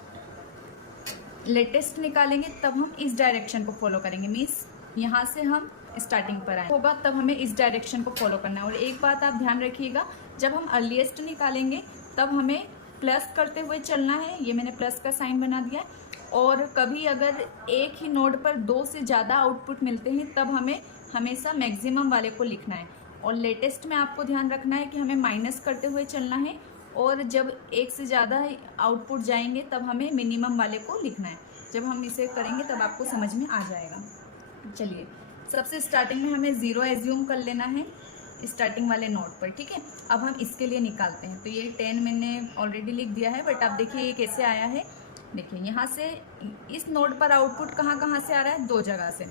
लेटेस्ट निकालेंगे तब हम इस डायरेक्शन को फॉलो करेंगे, मीन्स यहाँ से हम स्टार्टिंग पर आए होगा तब हमें इस डायरेक्शन को फॉलो करना है। और एक बात आप ध्यान रखिएगा, जब हम अर्लीस्ट निकालेंगे तब हमें प्लस करते हुए चलना है। ये मैंने प्लस का साइन बना दिया है। और कभी अगर एक ही नोड पर 2 से ज़्यादा आउटपुट मिलते हैं तब हमें हमेशा मैक्सिमम वाले को लिखना है। और लेटेस्ट में आपको ध्यान रखना है कि हमें माइनस करते हुए चलना है, और जब एक से ज़्यादा आउटपुट जाएंगे तब हमें मिनिमम वाले को लिखना है। जब हम इसे करेंगे तब आपको समझ में आ जाएगा। चलिए, सबसे स्टार्टिंग में हमें 0 एज्यूम कर लेना है स्टार्टिंग वाले नोड पर, ठीक है। अब हम इसके लिए निकालते हैं। तो ये 10 मैंने ऑलरेडी लिख दिया है, बट आप देखिए ये कैसे आया है। देखिए यहाँ से इस नोड पर आउटपुट कहाँ कहाँ से आ रहा है, 2 जगह से,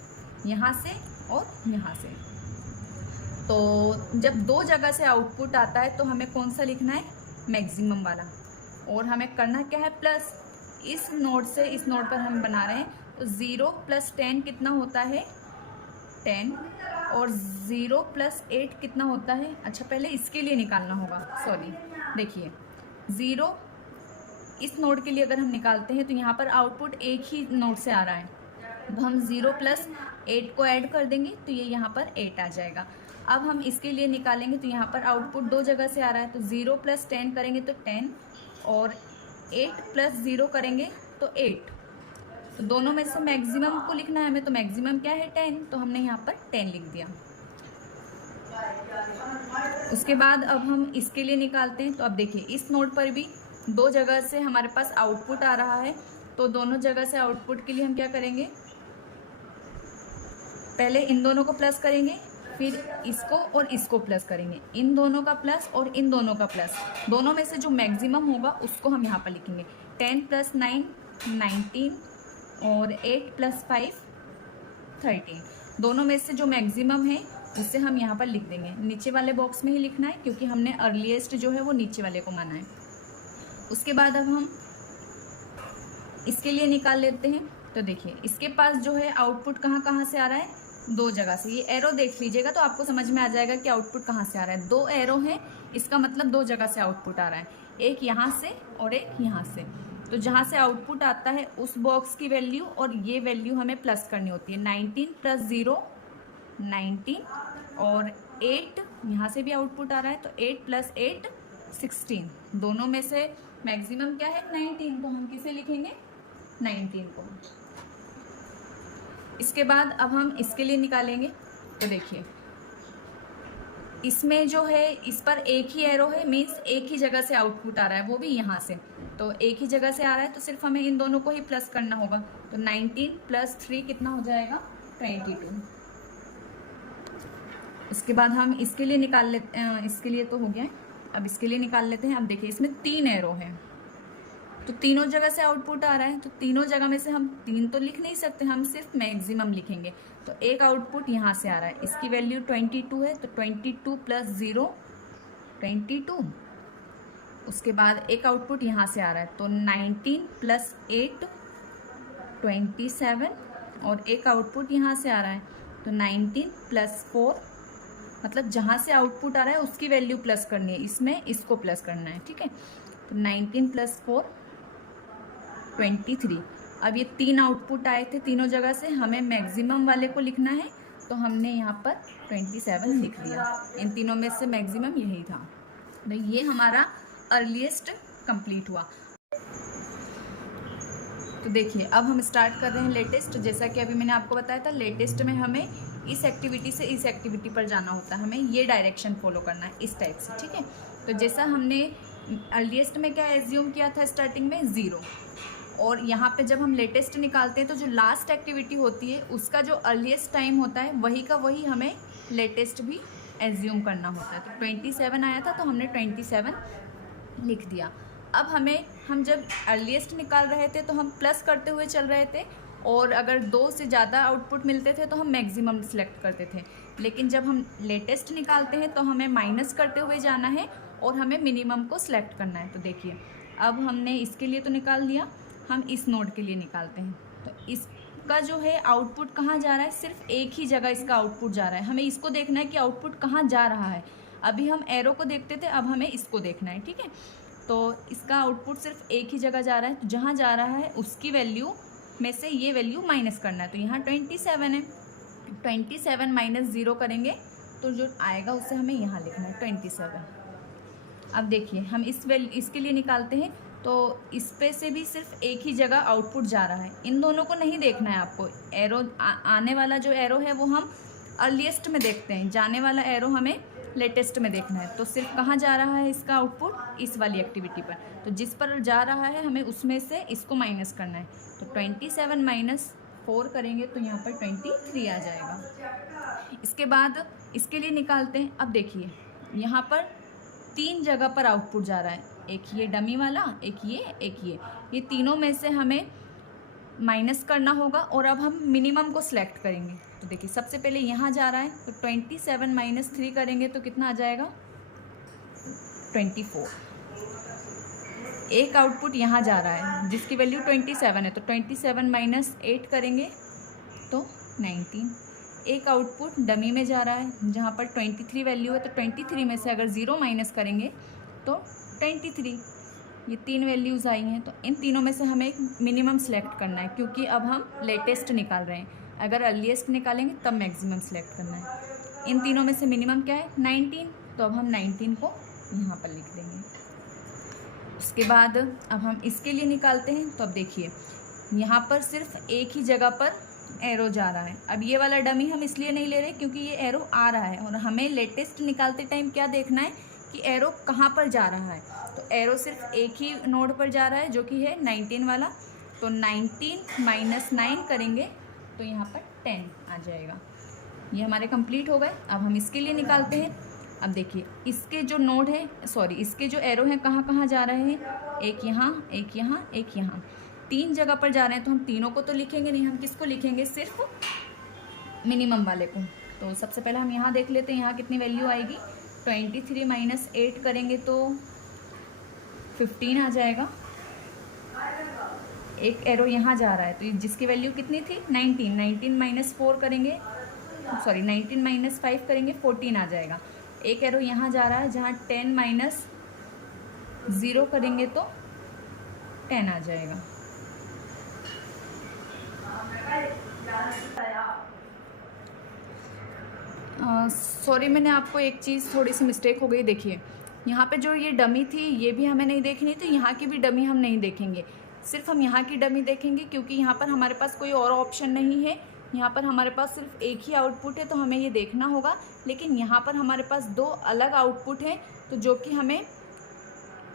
यहाँ से और यहाँ से। तो जब 2 जगह से आउटपुट आता है तो हमें कौन सा लिखना है, मैक्सिमम वाला। और हमें करना क्या है, प्लस। इस नोड से इस नोड पर हम बना रहे हैं, तो 0 + 10 कितना होता है, 10। और 0 + 8 कितना होता है, अच्छा पहले इसके लिए निकालना होगा, सॉरी। देखिए 0 इस नोड के लिए अगर हम निकालते हैं तो यहाँ पर आउटपुट एक ही नोड से आ रहा है, तो हम 0 + 8 को ऐड कर देंगे तो ये यहाँ पर 8 आ जाएगा। अब हम इसके लिए निकालेंगे तो यहाँ पर आउटपुट 2 जगह से आ रहा है, तो 0 + 10 करेंगे तो 10, और 8 + 0 करेंगे तो 8। तो दोनों में से मैक्सिमम को लिखना है हमें, तो मैक्सिमम क्या है, 10, तो हमने यहाँ पर 10 लिख दिया। उसके बाद अब हम इसके लिए निकालते हैं। तो अब देखिए इस नोड पर भी 2 जगह से हमारे पास आउटपुट आ रहा है, तो दोनों जगह से आउटपुट के लिए हम क्या करेंगे, पहले इन दोनों को प्लस करेंगे, फिर इसको और इसको प्लस करेंगे, इन दोनों का प्लस और इन दोनों का प्लस। दोनों में से जो मैक्सिमम होगा उसको हम यहाँ पर लिखेंगे। 10 + 9 19, और 8 + 5 13। दोनों में से जो मैक्सिमम है उसे हम यहाँ पर लिख देंगे। नीचे वाले बॉक्स में ही लिखना है क्योंकि हमने अर्लीस्ट जो है वो नीचे वाले को माना है। उसके बाद अब हम इसके लिए निकाल लेते हैं। तो देखिए इसके पास जो है आउटपुट कहाँ कहाँ से आ रहा है, 2 जगह से। ये एरो देख लीजिएगा तो आपको समझ में आ जाएगा कि आउटपुट कहाँ से आ रहा है। 2 एरो है, इसका मतलब 2 जगह से आउटपुट आ रहा है, एक यहाँ से और एक यहाँ से। तो जहाँ से आउटपुट आता है उस बॉक्स की वैल्यू और ये वैल्यू हमें प्लस करनी होती है। 19 + 0 19, और 8 यहाँ से भी आउटपुट आ रहा है, तो 8 + 8 16। दोनों में से मैक्सिमम क्या है, 19, तो हम किसे लिखेंगे, 19 को। इसके बाद अब हम इसके लिए निकालेंगे। तो देखिए इसमें जो है इस पर एक ही एरो है, मीन्स एक ही जगह से आउटपुट आ रहा है, वो भी यहाँ से। तो एक ही जगह से आ रहा है तो सिर्फ हमें इन दोनों को ही प्लस करना होगा। तो 19 + 3 कितना हो जाएगा, 22। इसके बाद हम इसके लिए निकाल लेते हैं, इसके लिए तो हो गया है, अब इसके लिए निकाल लेते हैं। अब देखिए इसमें 3 एरो हैं, तो तीनों जगह से आउटपुट आ रहा है, तो तीनों जगह में से हम 3 तो लिख नहीं सकते, हम सिर्फ मैक्सिमम लिखेंगे। तो एक आउटपुट यहाँ से आ रहा है, इसकी वैल्यू 22 है, तो 22 + 0 22। उसके बाद एक आउटपुट यहाँ से आ रहा है, तो 19 + 8 27, और एक आउटपुट यहाँ से आ रहा है, तो 19 + 4, मतलब जहाँ से आउटपुट आ रहा है उसकी वैल्यू प्लस करनी है, इसमें इसको प्लस करना है, ठीक है। तो 19 + 4 23। अब ये 3 आउटपुट आए थे तीनों जगह से, हमें मैक्सिमम वाले को लिखना है, तो हमने यहाँ पर 27 लिख दिया। इन तीनों में से मैक्सिमम यही था। तो ये हमारा अर्लीस्ट कंप्लीट हुआ। तो देखिए अब हम स्टार्ट कर रहे हैं लेटेस्ट। जैसा कि अभी मैंने आपको बताया था, लेटेस्ट में हमें इस एक्टिविटी से इस एक्टिविटी पर जाना होता है, हमें ये डायरेक्शन फॉलो करना है इस टाइप से, ठीक है। तो जैसा हमने अर्लीस्ट में क्या एज्यूम किया था, स्टार्टिंग में 0, और यहाँ पे जब हम लेटेस्ट निकालते हैं तो जो लास्ट एक्टिविटी होती है उसका जो अर्लीस्ट टाइम होता है वही का वही हमें लेटेस्ट भी एज्यूम करना होता है। तो 27 आया था तो हमने 27 लिख दिया। अब हम जब अर्लीस्ट निकाल रहे थे तो हम प्लस करते हुए चल रहे थे, और अगर 2 से ज़्यादा आउटपुट मिलते थे तो हम मैक्सिमम सिलेक्ट करते थे। लेकिन जब हम लेटेस्ट निकालते हैं तो हमें माइनस करते हुए जाना है और हमें मिनिमम को सिलेक्ट करना है। तो देखिए अब हमने इसके लिए तो निकाल दिया, हम इस नोड के लिए निकालते हैं। तो इस का जो है आउटपुट कहाँ जा रहा है, सिर्फ एक ही जगह इसका आउटपुट जा रहा है। हमें इसको देखना है कि आउटपुट कहाँ जा रहा है। अभी हम एरो को देखते थे, अब हमें इसको देखना है, ठीक है। तो इसका आउटपुट सिर्फ एक ही जगह जा रहा है, तो जहाँ जा रहा है उसकी वैल्यू में से ये वैल्यू माइनस करना है। तो यहाँ 27 है, 27 माइनस 0 करेंगे तो जो आएगा उसे हमें यहाँ लिखना है 27। अब देखिए हम इसके लिए निकालते हैं, तो इस पे से भी सिर्फ एक ही जगह आउटपुट जा रहा है। इन दोनों को नहीं देखना है आपको। एरो आने वाला जो एरो है वो हम अर्लीस्ट में देखते हैं, जाने वाला एरो हमें लेटेस्ट में देखना है। तो सिर्फ कहाँ जा रहा है इसका आउटपुट, इस वाली एक्टिविटी पर। तो जिस पर जा रहा है हमें उसमें से इसको माइनस करना है। तो 27 माइनस 4 करेंगे तो यहाँ पर 23 आ जाएगा। इसके बाद इसके लिए निकालते हैं। अब देखिए यहाँ पर 3 जगह पर आउटपुट जा रहा है, एक ये डमी वाला, एक ये तीनों में से हमें माइनस करना होगा। और अब हम मिनिमम को सिलेक्ट करेंगे। तो देखिए सबसे पहले यहाँ जा रहा है, तो 27 माइनस 3 करेंगे तो कितना आ जाएगा 24। एक आउटपुट यहाँ जा रहा है जिसकी वैल्यू 27 है, तो 27 माइनस 8 करेंगे तो 19। एक आउटपुट डमी में जा रहा है जहाँ पर 23 वैल्यू है, तो 23 में से अगर 0 माइनस करेंगे तो 23। ये 3 वैल्यूज़ आई हैं, तो इन तीनों में से हमें एक मिनिमम सेलेक्ट करना है, क्योंकि अब हम लेटेस्ट निकाल रहे हैं। अगर अर्लीस्ट निकालेंगे तब मैक्सिमम सेलेक्ट करना है। इन तीनों में से मिनिमम क्या है 19, तो अब हम 19 को यहाँ पर लिख देंगे। उसके बाद अब हम इसके लिए निकालते हैं। तो अब देखिए यहाँ पर सिर्फ एक ही जगह पर एरो जा रहा है। अब ये वाला डमी हम इसलिए नहीं ले रहे क्योंकि ये एरो आ रहा है, और हमें लेटेस्ट निकालते टाइम क्या देखना है कि एरो कहाँ पर जा रहा है। तो एरो सिर्फ एक ही नोड पर जा रहा है जो कि है 19 वाला। तो 19 माइनस 9 करेंगे तो यहाँ पर 10 आ जाएगा। ये हमारे कंप्लीट हो गए। अब हम इसके लिए निकालते हैं। अब देखिए इसके जो नोड है, सॉरी इसके जो एरो हैं कहाँ कहाँ जा रहे हैं, एक यहाँ, एक यहाँ, एक यहाँ, 3 जगह पर जा रहे हैं। तो हम तीनों को तो लिखेंगे नहीं, हम किसको लिखेंगे, सिर्फ मिनिमम वाले को। तो सबसे पहले हम यहाँ देख लेते हैं यहाँ कितनी वैल्यू आएगी। 23 माइनस 8 करेंगे तो 15 आ जाएगा। एक एरो यहाँ जा रहा है तो जिसकी वैल्यू कितनी थी 19 माइनस 4 करेंगे, सॉरी 19 माइनस 5 करेंगे 14 आ जाएगा। एक एरो यहाँ जा रहा है जहाँ 10 माइनस 0 करेंगे तो 10 आ जाएगा। सॉरी मैंने आपको एक चीज़ थोड़ी सी मिस्टेक हो गई। देखिए यहाँ पे जो ये डमी थी ये भी हमें नहीं देखनी थी, यहाँ की भी डमी हम नहीं देखेंगे, सिर्फ हम यहाँ की डमी देखेंगे, क्योंकि यहाँ पर हमारे पास कोई और ऑप्शन नहीं है। यहाँ पर हमारे पास सिर्फ एक ही आउटपुट है तो हमें ये देखना होगा। लेकिन यहाँ पर हमारे पास 2 अलग आउटपुट हैं, तो जो कि हमें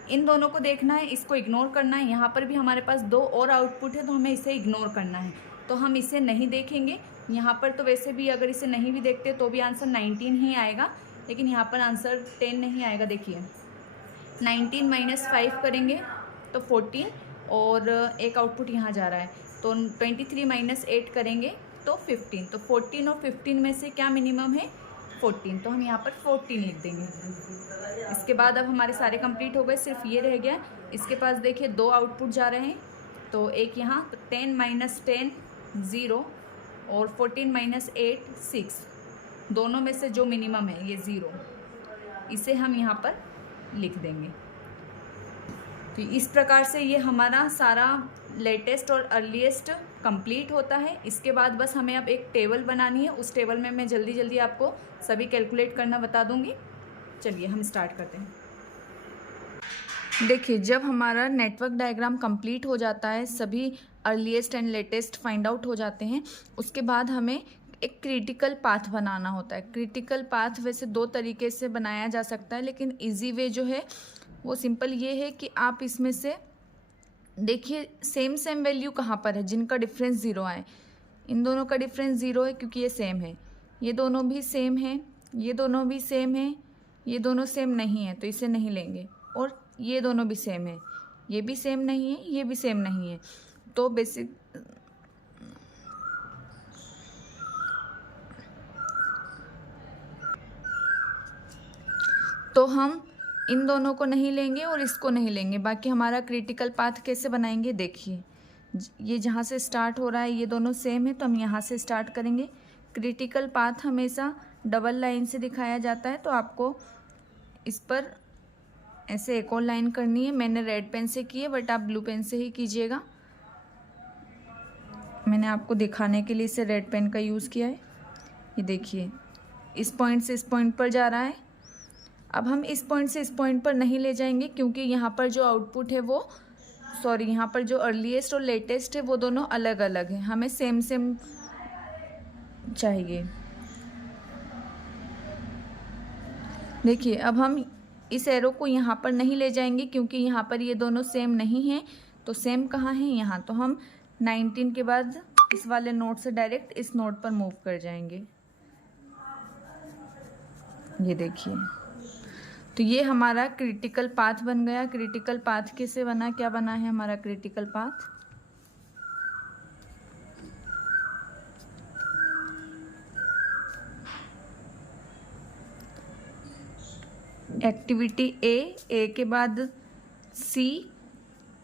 इन दोनों को देखना है, इसको इग्नोर करना है। यहाँ पर भी हमारे पास 2 और आउटपुट है तो हमें इसे इग्नोर करना है, तो हम इसे नहीं देखेंगे। यहाँ पर तो वैसे भी अगर इसे नहीं भी देखते तो भी आंसर 19 ही आएगा, लेकिन यहाँ पर आंसर 10 नहीं आएगा। देखिए 19 माइनस 5 करेंगे तो 14, और एक आउटपुट यहाँ जा रहा है तो 23 माइनस 8 करेंगे तो 15। तो 14 और 15 में से क्या मिनिमम है 14, तो हम यहाँ पर 14 लिख देंगे। इसके बाद अब हमारे सारे कंप्लीट हो गए, सिर्फ ये रह गया। इसके पास देखिए 2 आउटपुट जा रहे हैं, तो एक यहाँ, तो 10 माइनस 10 0, और 14 माइनस 8 6, दोनों में से जो मिनिमम है ये 0, इसे हम यहाँ पर लिख देंगे। तो इस प्रकार से ये हमारा सारा लेटेस्ट और अर्लीस्ट कंप्लीट होता है। इसके बाद बस हमें अब एक टेबल बनानी है, उस टेबल में मैं जल्दी जल्दी आपको सभी कैलकुलेट करना बता दूंगी। चलिए हम स्टार्ट करते हैं। देखिए जब हमारा नेटवर्क डायग्राम कंप्लीट हो जाता है, सभी earliest and latest find out हो जाते हैं, उसके बाद हमें एक क्रिटिकल पाथ बनाना होता है। क्रिटिकल पाथ वैसे 2 तरीके से बनाया जा सकता है, लेकिन इजी वे जो है वो सिंपल ये है कि आप इसमें से देखिए सेम वैल्यू कहाँ पर है जिनका डिफरेंस 0 आए। इन दोनों का डिफरेंस 0 है क्योंकि ये सेम है, ये दोनों भी सेम है, ये दोनों भी सेम है, ये दोनों सेम नहीं है तो इसे नहीं लेंगे। और ये दोनों भी सेम है, ये भी सेम नहीं है, ये भी सेम नहीं है। तो बेसिक तो हम इन दोनों को नहीं लेंगे और इसको नहीं लेंगे। बाकी हमारा क्रिटिकल पाथ कैसे बनाएंगे देखिए। ये जहाँ से स्टार्ट हो रहा है ये दोनों सेम है, तो हम यहाँ से स्टार्ट करेंगे। क्रिटिकल पाथ हमेशा डबल लाइन से दिखाया जाता है, तो आपको इस पर ऐसे एक और लाइन करनी है। मैंने रेड पेन से की है, बट आप ब्लू पेन से ही कीजिएगा। मैंने आपको दिखाने के लिए इसे रेड पेन का यूज़ किया है। ये देखिए, इस पॉइंट से इस पॉइंट पर जा रहा है। अब हम इस पॉइंट से इस पॉइंट पर नहीं ले जाएंगे, क्योंकि यहाँ पर जो आउटपुट है वो यहाँ पर जो अर्लीस्ट और लेटेस्ट है वो दोनों अलग अलग है। हमें सेम सेम चाहिए। देखिए, अब हम इस एरो को यहाँ पर नहीं ले जाएंगे, क्योंकि यहाँ पर ये दोनों सेम नहीं हैं। तो सेम कहाँ है? यहाँ। तो हम 19 के बाद इस वाले नोट से डायरेक्ट इस नोट पर मूव कर जाएंगे। ये देखिए, तो ये हमारा क्रिटिकल पाथ बन गया। क्रिटिकल पाथ कैसे बना, क्या बना है हमारा क्रिटिकल पाथ? एक्टिविटी ए के बाद सी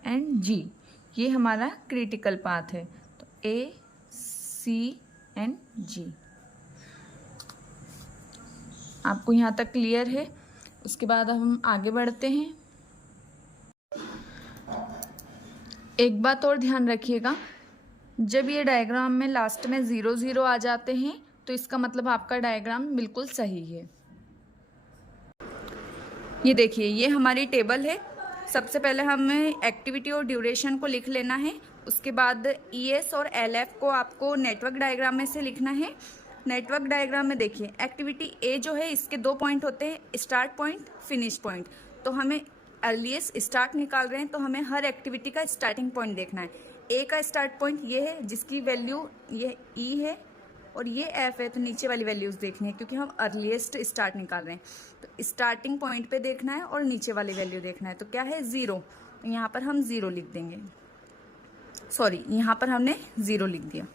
एंड जी, ये हमारा क्रिटिकल पाथ है। तो ए, सी एंड जी। आपको यहाँ तक क्लियर है? उसके बाद हम आगे बढ़ते हैं। एक बात और ध्यान रखिएगा, जब ये डायग्राम में लास्ट में 0 0 आ जाते हैं तो इसका मतलब आपका डायग्राम बिल्कुल सही है। ये देखिए, ये हमारी टेबल है। सबसे पहले हमें एक्टिविटी और ड्यूरेशन को लिख लेना है। उसके बाद ES और LF को आपको नेटवर्क डायग्राम में से लिखना है। नेटवर्क डायग्राम में देखिए, एक्टिविटी ए जो है इसके 2 पॉइंट होते हैं, स्टार्ट पॉइंट, फिनिश पॉइंट। तो हमें अर्लीस्ट स्टार्ट निकाल रहे हैं, तो हमें हर एक्टिविटी का स्टार्टिंग पॉइंट देखना है। ए का स्टार्ट पॉइंट ये है, जिसकी वैल्यू ये E है और ये F है, तो नीचे वाली वैल्यूज़ देखनी है, क्योंकि हम अर्लीस्ट स्टार्ट निकाल रहे हैं। तो स्टार्टिंग पॉइंट पे देखना है और नीचे वाली वैल्यू देखना है। तो क्या है? 0। तो यहाँ पर हम 0 लिख देंगे। सॉरी, यहाँ पर हमने 0 लिख दिया।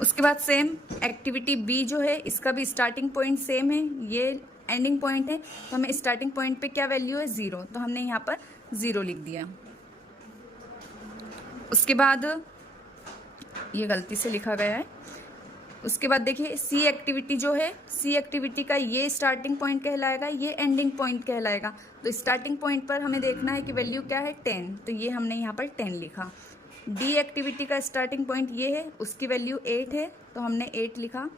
उसके बाद सेम एक्टिविटी बी जो है, इसका भी स्टार्टिंग पॉइंट सेम है, ये एंडिंग पॉइंट है। तो हमें स्टार्टिंग पॉइंट पे क्या वैल्यू है? 0। तो हमने यहाँ पर 0 लिख दिया। उसके बाद ये गलती से लिखा गया है। उसके बाद देखिए, सी एक्टिविटी जो है, सी एक्टिविटी का ये स्टार्टिंग पॉइंट कहलाएगा, ये एंडिंग पॉइंट कहलाएगा। तो स्टार्टिंग पॉइंट पर हमें देखना है कि वैल्यू क्या है? 10। तो ये हमने यहाँ पर 10 लिखा। डी एक्टिविटी का स्टार्टिंग पॉइंट ये है, उसकी वैल्यू 8 है, तो हमने 8 लिखा।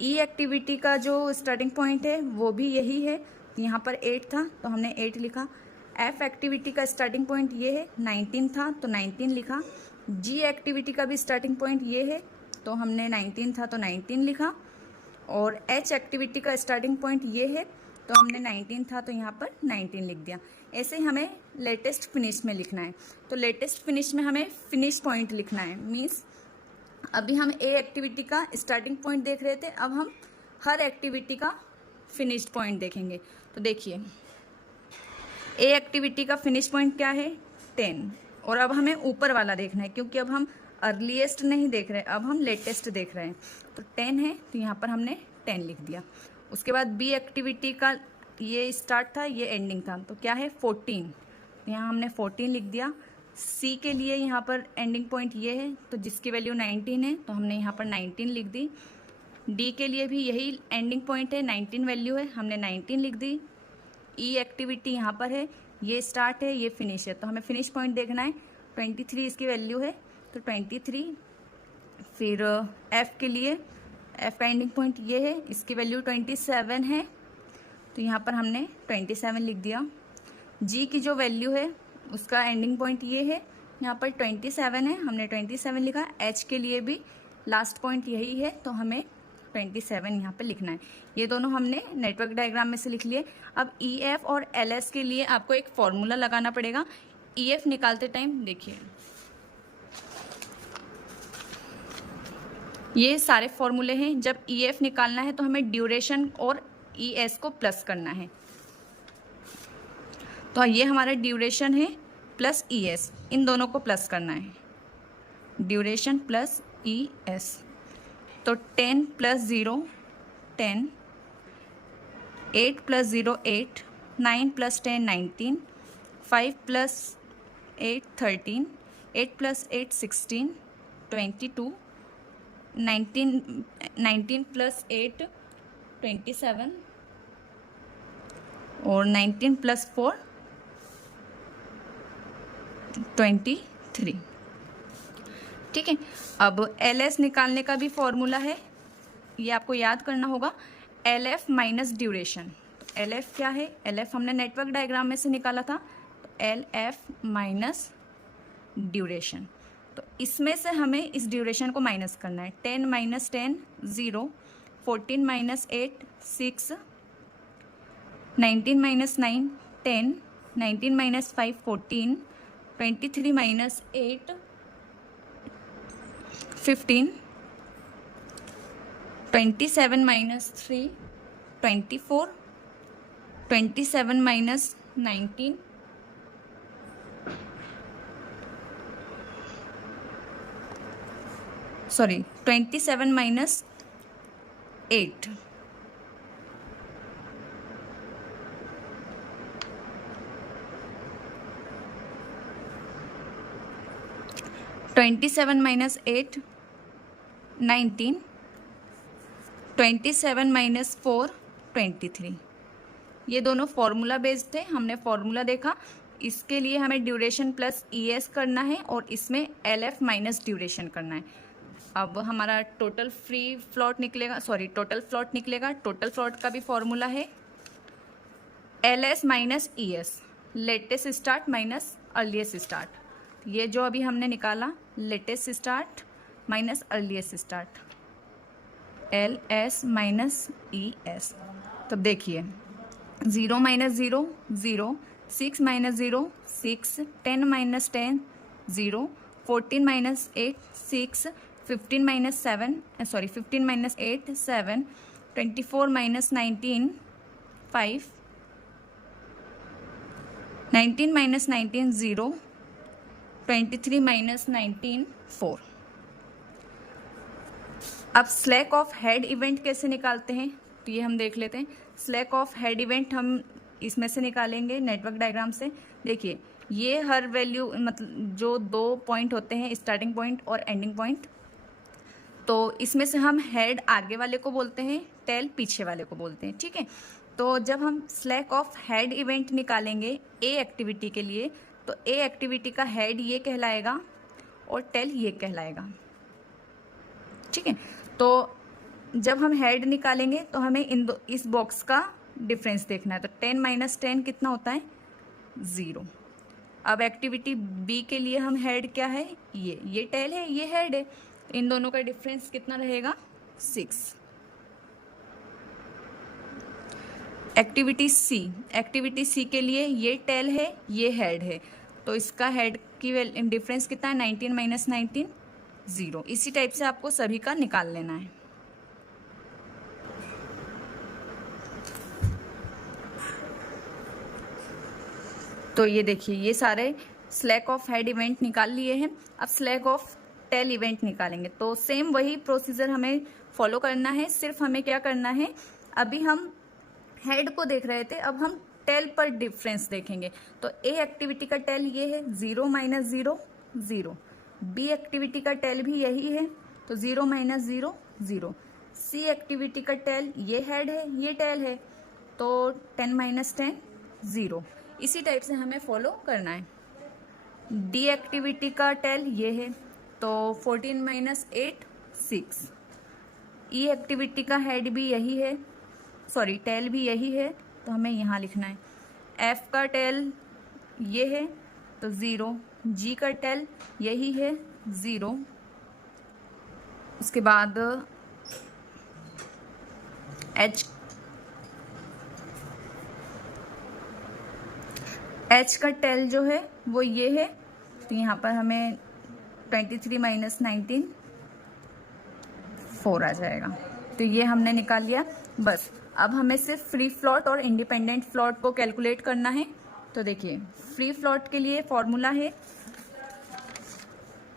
ई एक्टिविटी का जो स्टार्टिंग पॉइंट है वो भी यही है, यहाँ पर 8 था, तो हमने 8 लिखा। एफ एक्टिविटी का स्टार्टिंग पॉइंट ये है, 19 था, तो 19 लिखा। जी एक्टिविटी का भी स्टार्टिंग पॉइंट ये है, तो हमने 19 था, तो 19 लिखा। और एच एक्टिविटी का स्टार्टिंग पॉइंट ये है, तो हमने 19 था, तो यहाँ पर 19 लिख दिया। ऐसे ही हमें लेटेस्ट फिनिश में लिखना है। तो लेटेस्ट फिनिश में हमें फिनिश पॉइंट लिखना है। मीन्स अभी हम ए एक्टिविटी का स्टार्टिंग पॉइंट देख रहे थे, अब हम हर एक्टिविटी का फिनिश पॉइंट देखेंगे। तो देखिए, ए एक्टिविटी का फिनिश पॉइंट क्या है? 10। और अब हमें ऊपर वाला देखना है, क्योंकि अब हम अर्लीस्ट नहीं देख रहे हैं, अब हम लेटेस्ट देख रहे हैं। तो 10 है, तो यहाँ पर हमने 10 लिख दिया। उसके बाद बी एक्टिविटी का ये स्टार्ट था, ये एंडिंग था, तो क्या है? 14। यहाँ हमने 14 लिख दिया। सी के लिए यहाँ पर एंडिंग पॉइंट ये है, तो जिसकी वैल्यू 19 है, तो हमने यहाँ पर 19 लिख दी। डी के लिए भी यही एंडिंग पॉइंट है, 19 वैल्यू है, हमने 19 लिख दी। ई एक्टिविटी यहाँ पर है, ये स्टार्ट है, ये फिनिश है, तो हमें फिनिश पॉइंट देखना है। 23 इसकी वैल्यू है, तो 23। फिर एफ के लिए, एफ का एंडिंग पॉइंट ये है, इसकी वैल्यू 27 है, तो यहाँ पर हमने 27 लिख दिया। जी की जो वैल्यू है उसका एंडिंग पॉइंट ये है, यहाँ पर 27 है, हमने 27 लिखा। एच के लिए भी लास्ट पॉइंट यही है, तो हमें 27 यहाँ पर लिखना है। ये दोनों हमने नेटवर्क डायग्राम में से लिख लिए। अब ई एफ और एल एस के लिए आपको एक फॉर्मूला लगाना पड़ेगा। ई एफ निकालते टाइम देखिए, ये सारे फॉर्मूले हैं। जब ई एफ निकालना है तो हमें ड्यूरेशन और ई एस को प्लस करना है। तो ये हमारा ड्यूरेशन है प्लस ई एस, इन दोनों को प्लस करना है। ड्यूरेशन प्लस ई एस, तो 10 + 0 10, 8 + 0 8, 9 + 10 19, 5 प्लस 8 13, 8 प्लस 8 16, 22, 19 प्लस 8 27 और 19 प्लस 4 23। ठीक है, अब LS निकालने का भी फॉर्मूला है, ये आपको याद करना होगा, LF माइनस ड्यूरेशन। तो LF क्या है, LF हमने नेटवर्क डायग्राम में से निकाला था, तो LF माइनस ड्यूरेशन। तो इसमें से हमें इस ड्यूरेशन को माइनस करना है। 10 minus 10 0, 14 minus 8 6, 19 minus 9 10, 19 minus 5 14, 23 minus 8 15, 27 minus 3 24, 27 minus 19 27 minus 8 27 minus 8 19, 27 minus 4 23। ये दोनों फॉर्मूला बेस्ड थे, हमने फॉर्मूला देखा। इसके लिए हमें ड्यूरेशन प्लस ES करना है और इसमें LF माइनस ड्यूरेशन करना है। अब हमारा टोटल फ्लॉट निकलेगा। टोटल फ्लॉट का भी फॉर्मूला है LS minus ES, latest start minus earliest start. ये जो अभी हमने निकाला, latest start minus earliest start, LS minus ES। तब देखिए 0 minus 0 0, 6 minus 0 6, 10 minus 10 0, 14 minus 8 6, 15 minus 8 7, 24 minus 19 5, 19 minus 19 0, 23 minus 19 4। अब स्लैक ऑफ हेड इवेंट कैसे निकालते हैं, तो ये हम देख लेते हैं। स्लैक ऑफ हेड इवेंट हम इसमें से निकालेंगे नेटवर्क डायग्राम से। देखिए ये हर वैल्यू मतलब जो 2 पॉइंट होते हैं, स्टार्टिंग पॉइंट और एंडिंग पॉइंट, तो इसमें से हम हेड आगे वाले को बोलते हैं, टेल पीछे वाले को बोलते हैं। ठीक है, तो जब हम स्लैक ऑफ हेड इवेंट निकालेंगे ए एक्टिविटी के लिए, तो ए एक्टिविटी का हेड ये कहलाएगा और टेल ये कहलाएगा। ठीक है, तो जब हम हेड निकालेंगे तो हमें इस बॉक्स का डिफरेंस देखना है। तो 10 माइनस 10 कितना होता है, 0। अब एक्टिविटी बी के लिए हम हेड क्या है, ये टेल है, ये हेड है, इन दोनों का डिफरेंस कितना रहेगा, 6। एक्टिविटी सी के लिए ये टेल है, ये हेड है, तो इसका हेड की डिफरेंस कितना है, 19 माइनस 19 0। इसी टाइप से आपको सभी का निकाल लेना है। तो ये देखिए ये सारे स्लैक ऑफ हेड इवेंट निकाल लिए हैं। अब स्लैक ऑफ टेल इवेंट निकालेंगे, तो सेम वही प्रोसीजर हमें फॉलो करना है। सिर्फ हमें क्या करना है, अभी हम हेड को देख रहे थे, अब हम टेल पर डिफरेंस देखेंगे। तो ए एक्टिविटी का टेल ये है, 0 माइनस 0 0। बी एक्टिविटी का टेल भी यही है, तो 0 माइनस 0 0। सी एक्टिविटी का टेल ये हेड है, ये टेल है, तो 10 माइनस 10 0। इसी टाइप से हमें फॉलो करना है। डी एक्टिविटी का टेल ये है, तो 14 माइनस 8 6। ई एक्टिविटी का हेड भी यही है, टेल भी यही है, तो हमें यहाँ लिखना है। एफ का टेल ये है, तो 0। जी का टेल यही है, 0। उसके बाद एच का टेल जो है वो ये है, तो यहाँ पर हमें 23 माइनस 19 4 आ जाएगा। तो ये हमने निकाल लिया। बस अब हमें सिर्फ फ्री फ्लॉट और इंडिपेंडेंट फ्लॉट को कैलकुलेट करना है। तो देखिए फ्री फ्लॉट के लिए फॉर्मूला है,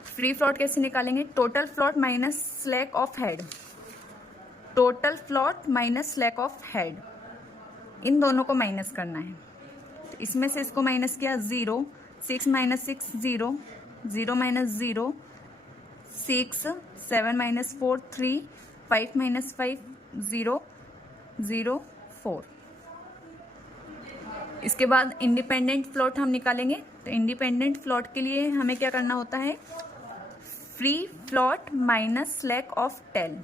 फ्री फ्लॉट कैसे निकालेंगे, total float minus slack of head. Total float minus slack of head, इन दोनों को माइनस करना है। तो इसमें से इसको माइनस किया 0, 6 माइनस 6 0, 0 माइनस 0 6, 7 माइनस 4 3, 5 माइनस 5 0, 0 4। इसके बाद इंडिपेंडेंट फ्लोट हम निकालेंगे। तो इंडिपेंडेंट फ्लोट के लिए हमें क्या करना होता है, free float minus slack of tail.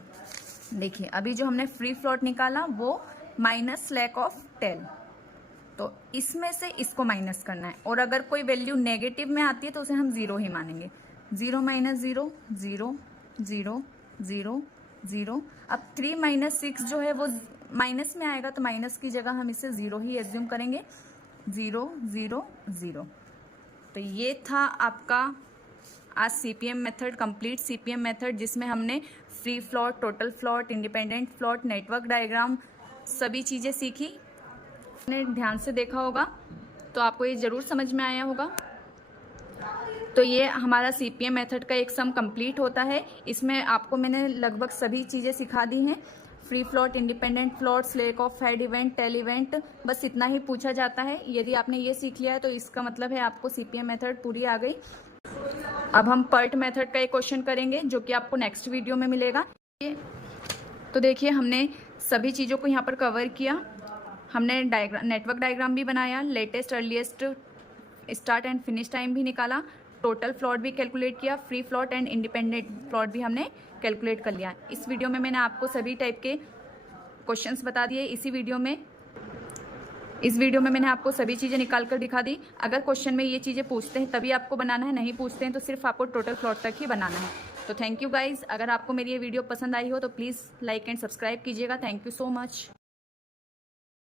देखिए अभी जो हमने फ्री फ्लोट निकाला वो माइनस स्लैक ऑफ टेल, तो इसमें से इसको माइनस करना है। और अगर कोई वैल्यू नेगेटिव में आती है तो उसे हम 0 ही मानेंगे। 0 माइनस 0 0 0 0 0। अब 3 माइनस 6 जो है वो माइनस में आएगा, तो माइनस की जगह हम इसे 0 ही एज्यूम करेंगे। 0 0 0। तो ये था आपका आज CPM method, complete CPM method, जिसमें हमने free float, total float, independent float, network diagram सभी चीज़ें सीखी। आपने ध्यान से देखा होगा तो आपको ये ज़रूर समझ में आया होगा। तो ये हमारा सीपीएम मेथड का एक सम कंप्लीट होता है। इसमें आपको मैंने लगभग सभी चीज़ें सिखा दी हैं, free float, independent float, slack of head event, tail event, बस इतना ही पूछा जाता है। यदि आपने ये सीख लिया है तो इसका मतलब है आपको सीपीएम मेथड पूरी आ गई। अब हम पर्ट मेथड का एक क्वेश्चन करेंगे जो कि आपको नेक्स्ट वीडियो में मिलेगा। तो देखिए हमने सभी चीज़ों को यहाँ पर कवर किया। हमने नेटवर्क डायग्राम भी बनाया, latest earliest start and finish time भी निकाला, टोटल फ्लोट भी कैलकुलेट किया, free float and independent float भी हमने कैलकुलेट कर लिया। इस वीडियो में मैंने आपको सभी टाइप के क्वेश्चंस बता दिए। इस वीडियो में मैंने आपको सभी चीज़ें निकाल कर दिखा दी। अगर क्वेश्चन में ये चीज़ें पूछते हैं तभी आपको बनाना है, नहीं पूछते हैं तो सिर्फ आपको टोटल फ्लोट तक ही बनाना है। तो थैंक यू गाइज। अगर आपको मेरी ये वीडियो पसंद आई हो तो प्लीज़ लाइक एंड सब्सक्राइब कीजिएगा। Thank you so much.